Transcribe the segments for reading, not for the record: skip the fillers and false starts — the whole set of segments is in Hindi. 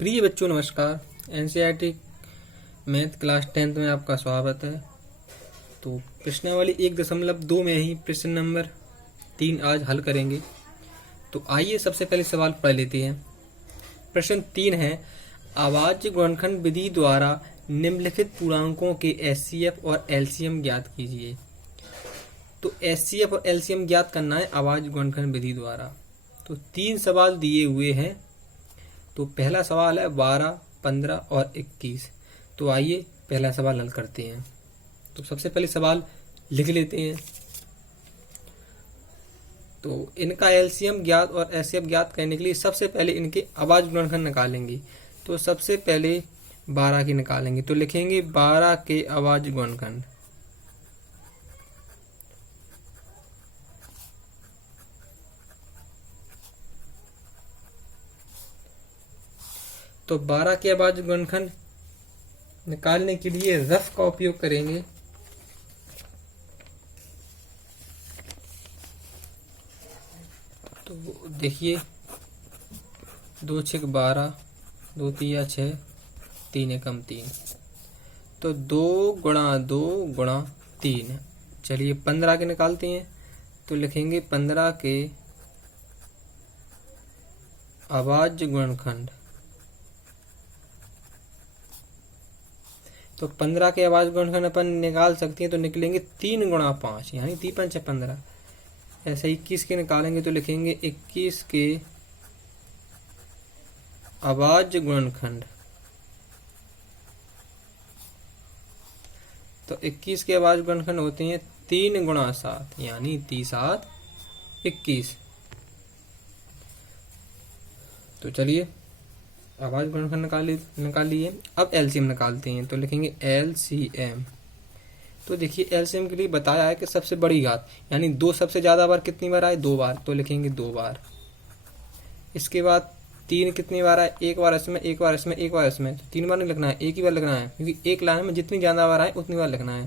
प्रिय बच्चों नमस्कार। एनसीईआरटी मैथ क्लास 10th में आपका स्वागत है। तो प्रश्नावली 1.2 में ही प्रश्न नंबर 3 आज हल करेंगे। तो आइए सबसे पहले सवाल पढ़ लेते हैं। प्रश्न 3 है, अभाज्य गुणनखंड विधि द्वारा निम्नलिखित पूर्णांकों के एचसीएफ और एलसीएम ज्ञात कीजिए। तो एचसीएफ और एलसीएम ज्ञात करना है अभाज्य गुणनखंड विधि द्वारा। तो 3 सवाल दिए हुए हैं। तो पहला सवाल है 12, 15 और 21। तो आइए पहला सवाल हल करते हैं। तो सबसे पहले सवाल लिख लेते हैं। तो इनका एलसीएम ज्ञात और एचसीएफ ज्ञात करने के लिए सबसे पहले इनके अभाज्य गुणनखंड निकालेंगे। तो सबसे पहले 12 के निकालेंगे। तो लिखेंगे 12 के अभाज्य गुणनखंड। तो 12 के अभाज्य गुणनखंड निकालने के लिए रफ का उपयोग करेंगे। तो देखिए 2 6 12, 2 3 6, 3 एकम 3। तो 2 गुणा 2 गुणा 3। चलिए 15 के निकालते हैं। तो लिखेंगे 15 के अभाज्य गुणनखंड। तो 15 के अभाज्य गुणनखंड अपन निकाल सकते हैं। तो निकलेंगे 3 गुणा 5 यानी 3 5 15। ऐसे 21 के निकालेंगे तो लिखेंगे 21 के अभाज्य गुणनखंड। तो 21 के अभाज्य गुणनखंड होते हैं 3 गुणा 7 यानी 3 7 21। तो चलिए अभाज्य गुणनखंड निकाल लिए। अब एलसीएम निकालते हैं। तो लिखेंगे एलसीएम। तो देखिए एलसीएम के लिए बताया है कि सबसे बड़ी घात यानी 2 सबसे ज्यादा बार कितनी बार आए, 2 बार। तो लिखेंगे 2 बार। इसके बाद 3 कितनी बार आए, 1 बार इसमें, 1 बार इसमें, 1 बार इसमें। तो 3 बार नहीं लिखना है, एक ही बार लिखना है, क्योंकि एक लाइन में जितनी ज्यादा बार आए उतनी बार लिखना है।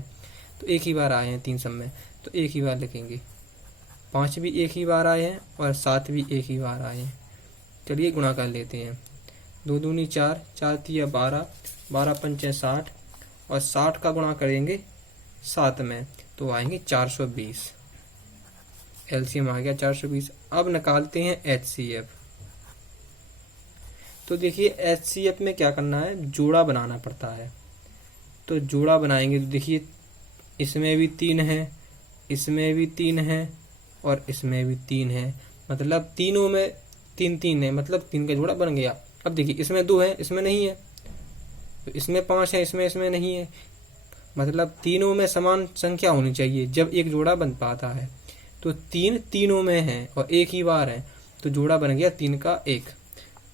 तो एक ही बार आए हैं 3 सब में, तो एक ही बार लिखेंगे। 5 भी एक ही बार आए हैं और 7 भी एक ही बार आए हैं। चलिए गुणा कर लेते हैं। 2 दूनी 4, 4 तिया 12, 12 पंचे 60 और 60 का गुणा करेंगे 7 में तो आएंगे 420। एलसीएम आ गया 420। अब निकालते हैं एचसीएफ। तो देखिए एचसीएफ में क्या करना है, जोड़ा बनाना पड़ता है। तो जोड़ा बनाएंगे तो देखिए इसमें भी 3 है, इसमें भी 3 है और इसमें भी 3 है। मतलब तीनों में 3 3 है, मतलब 3 का जोड़ा बन गया। अब देखिए इसमें 2 है, इसमें नहीं है। तो इसमें 5 है, इसमें नहीं है। मतलब तीनों में समान संख्या होनी चाहिए जब एक जोड़ा बन पाता है। तो 3 तीनों में है और एक ही बार है, तो जोड़ा बन गया 3 का 1।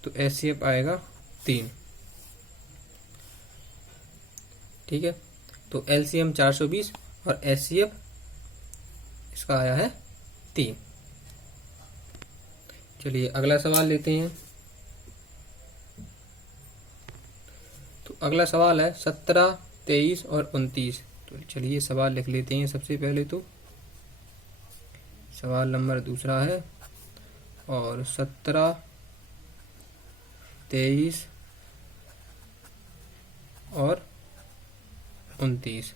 तो एचसीएफ आएगा 3। ठीक है। तो एलसीएम 420 और एचसीएफ इसका आया है 3। चलिए अगला सवाल लेते हैं। तो अगला सवाल है 17, 23 और 29। तो चलिए सवाल लिख लेते हैं। सबसे पहले तो सवाल नंबर दूसरा है और 17, 23 और 29।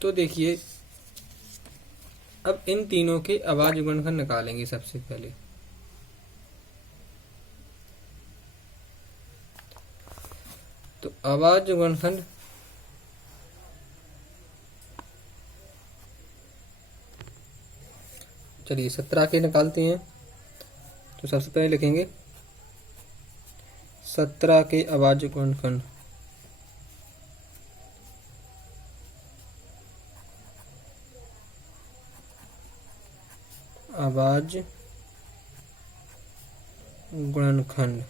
तो देखिए अब इन तीनों के अभाज्य गुणनखंड निकालेंगे सबसे पहले। तो अभाज्य गुणनखंड चलिए 17 के निकालते हैं। तो सबसे पहले लिखेंगे 17 के अभाज्य गुणनखंड। अभाज्य गुणनखंड।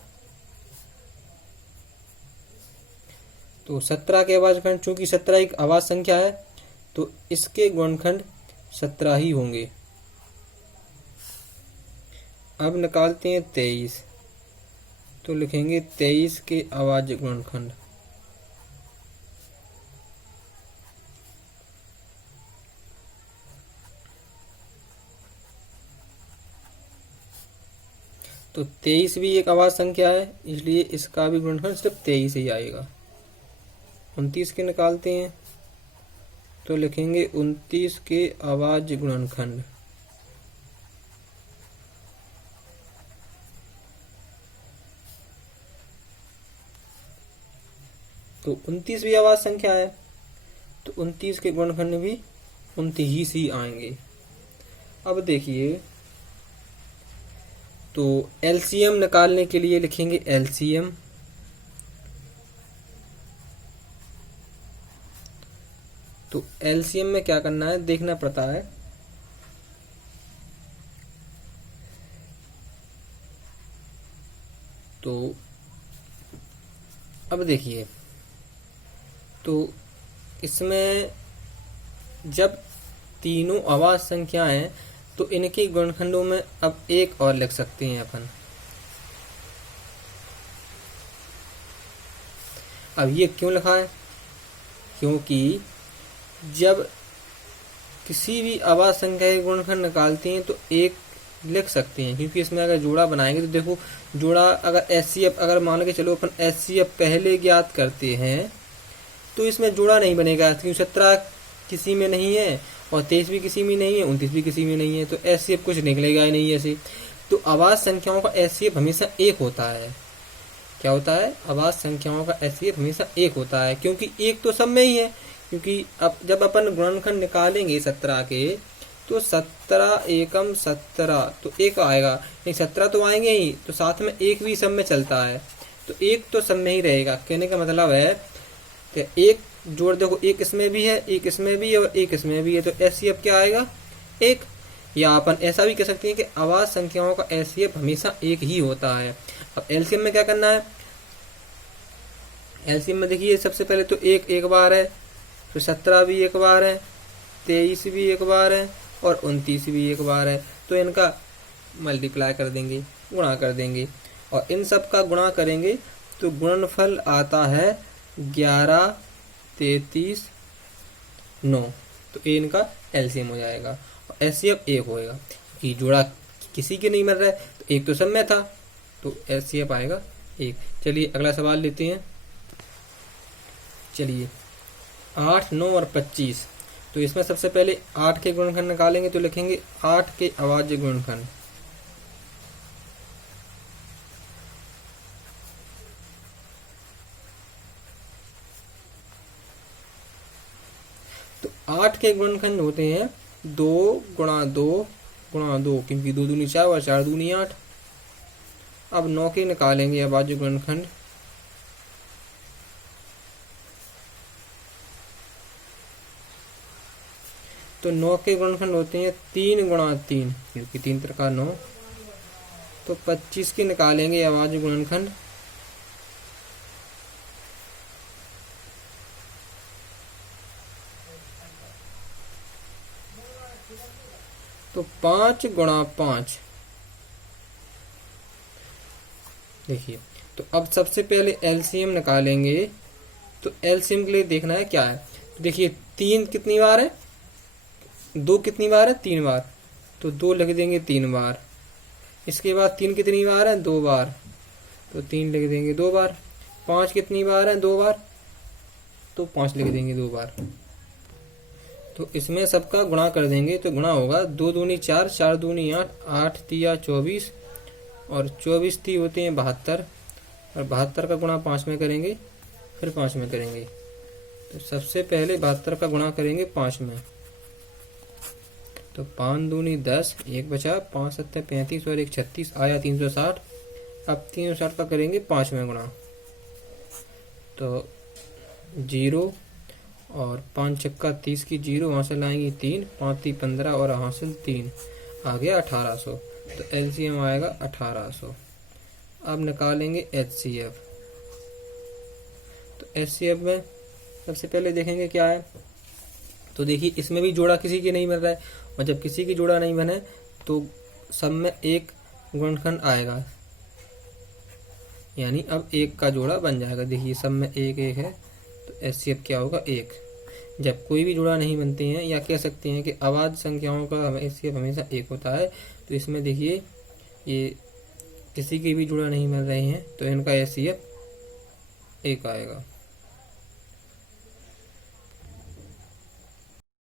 तो 17 के अभाज्य गुणनखंड, चूंकि 17 एक अभाज्य संख्या है तो इसके गुणनखंड 17 ही होंगे। अब निकालते हैं 23। तो लिखेंगे 23 के अभाज्य गुणनखंड। तो तो 23 भी एक अभाज्य संख्या है, इसलिए इसका भी गुणनखंड सिर्फ 23 ही आएगा। 29 के निकालते हैं तो लिखेंगे 29 के अभाज्य गुणनखंड। तो 29 भी अभाज्य संख्या है, तो 29 के गुणनखंड भी 29 ही आएंगे। अब देखिए, तो एलसीएम निकालने के लिए लिखेंगे एलसीएम। तो एलसीएम में क्या करना है देखना पड़ता है। तो अब देखिए, तो इसमें जब तीनों अभाज्य संख्याएं हैं तो इनके गुणनखंडों में अब एक और लिख सकते हैं अपन। अब ये क्यों लिखा है? क्योंकि जब किसी भी अभाज्य संख्या के गुणनखंड निकालते हैं तो एक लिख सकते हैं, क्योंकि इसमें अगर जोड़ा बनाएंगे तो देखो, जोड़ा अगर एचसीएफ अगर मान के चलो अपन एचसीएफ पहले ज्ञात करते हैं तो इसमें जोड़ा नहीं बनेगा, क्योंकि 17 किसी में नहीं है और 23 भी किसी में नहीं है, 29 भी किसी में नहीं है, तो एचसीएफ कुछ निकलेगा ही नहीं ऐसे। तो अभाज्य संख्याओं का एचसीएफ हमेशा एक होता है। क्या होता है? अभाज्य संख्याओं का एचसीएफ हमेशा एक होता है, क्योंकि एक तो सब में ही है। क्योंकि अब जब अपन गुणनखंड निकालेंगे 17 के तो 17 एकम 17 तो एक आएगा, नहीं 17 तो आएंगे ही, तो साथ में एक भी सब में चलता है, तो एक तो सब में ही रहेगा। कहने का मतलब है कि एक जोड़ देखो, एक इसमें भी है, एक इसमें भी है और एक इसमें भी है, तो एचसीएफ क्या आएगा? एक। या अपन ऐसा भी कह सकते हैं कि अभाज्य संख्याओं का एचसीएफ हमेशा एक ही होता है। अब एलसीएम में क्या करना है? एलसीएम में देखिए, सबसे पहले तो एक बार है, फिर 17 भी एक बार है, 23 भी एक बार है और 29 भी एक बार है, तो इनका मल्टीप्लाई कर देंगे, गुणा कर देंगे, और इन सब का गुणा करेंगे तो गुणनफल आता है 11, 33, 9। तो ये इनका एलसीएम हो जाएगा और एचसीएफ एक होएगा, कि जोड़ा किसी के नहीं मिल रहा है, तो एक तो सब में था, तो एचसीएफ आएगा एक। चलिए अगला सवाल लेते हैं। चलिए 8, 9 और 25, तो इसमें सबसे पहले 8 के गुणनखंड निकालेंगे तो लिखेंगे 8 के अभाज्य गुणनखंड। तो 8 के गुणनखंड होते हैं 2 गुणा 2 गुणा 2, क्योंकि 2 दूनी 4 और 4 दूनी 8। अब 9 के निकालेंगे अभाज्य गुणनखंड। तो 9 के गुणनखंड होते हैं 3 गुणा 3, क्योंकि 3 प्रकार 9। तो 25 के निकालेंगे अभाज्य गुणनखंड। तो 5 गुणा 5। देखिए, तो अब सबसे पहले एलसीएम निकालेंगे, तो एलसीएम के लिए देखना है क्या है। तो देखिए, 3 कितनी बार है? 2 कितनी बार है? 3 बार, तो 2 लिख देंगे 3 बार। इसके बाद 3 कितनी बार है? 2 बार, तो 3 लिख देंगे 2 बार। 5 कितनी बार है? 2 बार, तो 5 लिख देंगे 2 बार। तो इसमें सबका गुणा कर देंगे, तो गुणा होगा 2 दूनी 4, 4 दूनी 8, 8 तिया 24 और 24 ती होते हैं 72, और 72 का गुणा 5 में करेंगे, फिर 5 में करेंगे। तो सबसे पहले 72 का गुणा करेंगे 5 में, तो 5 दूनी 10, 1 बचा, 5 सत्ते 35 और 1 36, आया 360। अब 360 का करेंगे 5 में गुणा, तो 0 और 5 छक्का 30 की 0, वहाँ से लाएंगे 3, 5 ती 15 और हासिल 3, आ गया 1800। तो एलसीएम आएगा 1800। अब निकालेंगे एचसीएफ। तो एचसीएफ में सबसे पहले देखेंगे क्या है। तो देखिए, इसमें भी जोड़ा किसी के नहीं मिल रहा है, और जब किसी की जोड़ा नहीं बने तो सब में एक गुणनखंड आएगा, यानी अब एक का जोड़ा बन जाएगा। देखिए, सब में एक एक है, तो एचसीएफ क्या होगा? 1। जब कोई भी जोड़ा नहीं बनते हैं, या कह सकते हैं कि अभाज्य संख्याओं का एचसीएफ हमेशा 1 होता है, तो इसमें देखिए, ये किसी के भी जुड़ा नहीं मिल रहे हैं तो इनका HCF 1 आएगा।